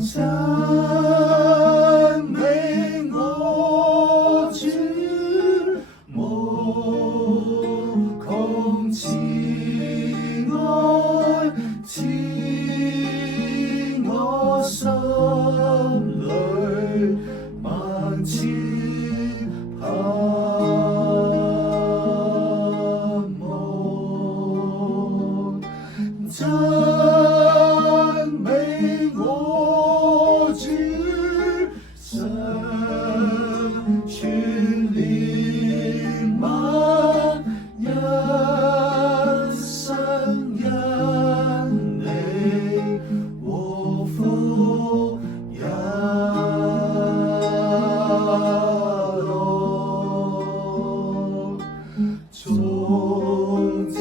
讚美我主，無窮慈愛，賜我心裏萬千盼望。讚美我主，常存憐憫，一生因你禍福也樂，頌讚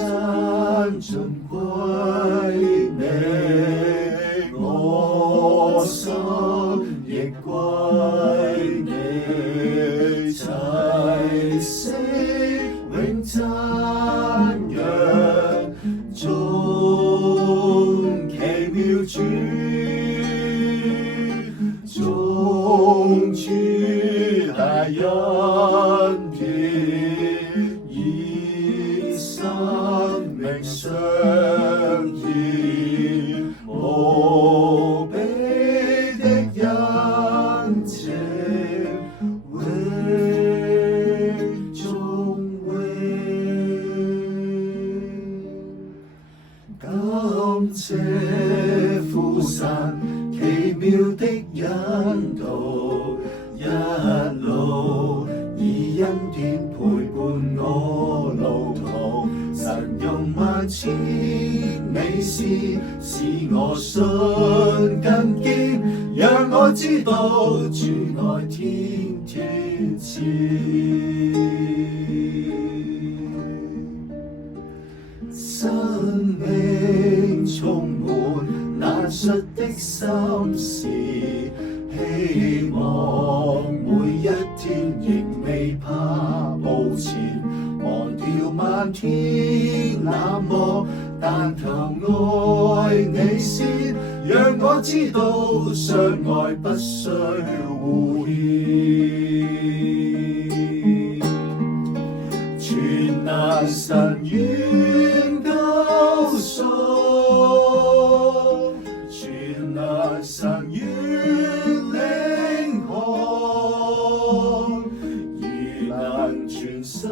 盡歸你，我心亦歸你，齊聲永讚揚，頌奇妙主，頌主大恩典，以生命相依，無比的恩情，永中永。感謝父神奇妙的引導，一路以恩典陪伴我路途，神用萬千美事使我信更堅，讓我知道主愛天天賜。生命充滿難述的心事，希望每一天仍未怕步前，忘掉漫天冷漠，但求愛你先，讓我知道相愛不需護憲，全能神願救贖，全能神願領航，如能全心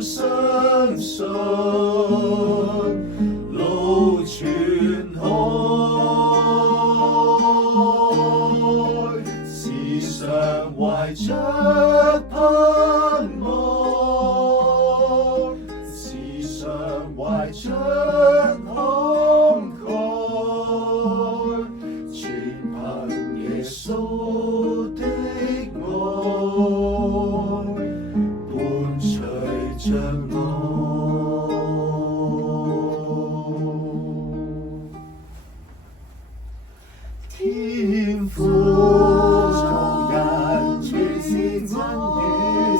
相信，路全開，時常懷着盼望，時常懷着慷慨，全憑耶穌的愛伴隨着我。天父造人全是恩與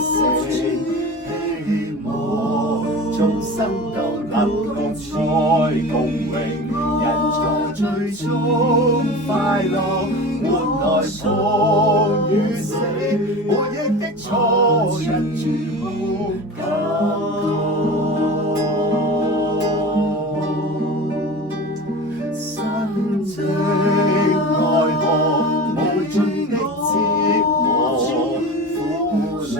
誠，希望眾生都能共彩共榮，人在最終快樂，換來痛與死，回憶的錯人全部交託，神蹟愛河無盡的折磨，苦難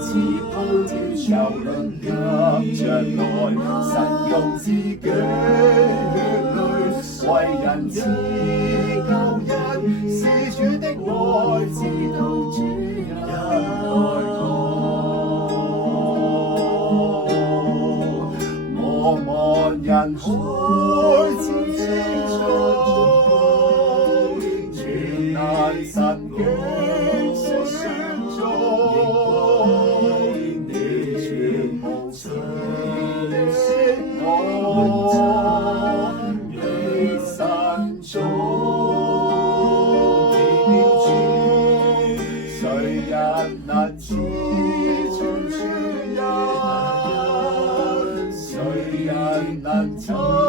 似鋪條遊輪入着來，神用自己血淚為人賜救恩，是主的愛知道主人愛我，茫茫人海之中，全能神竟選中，你全無情惜我，你神中奇妙主，誰人能知盡主恩？誰萬載。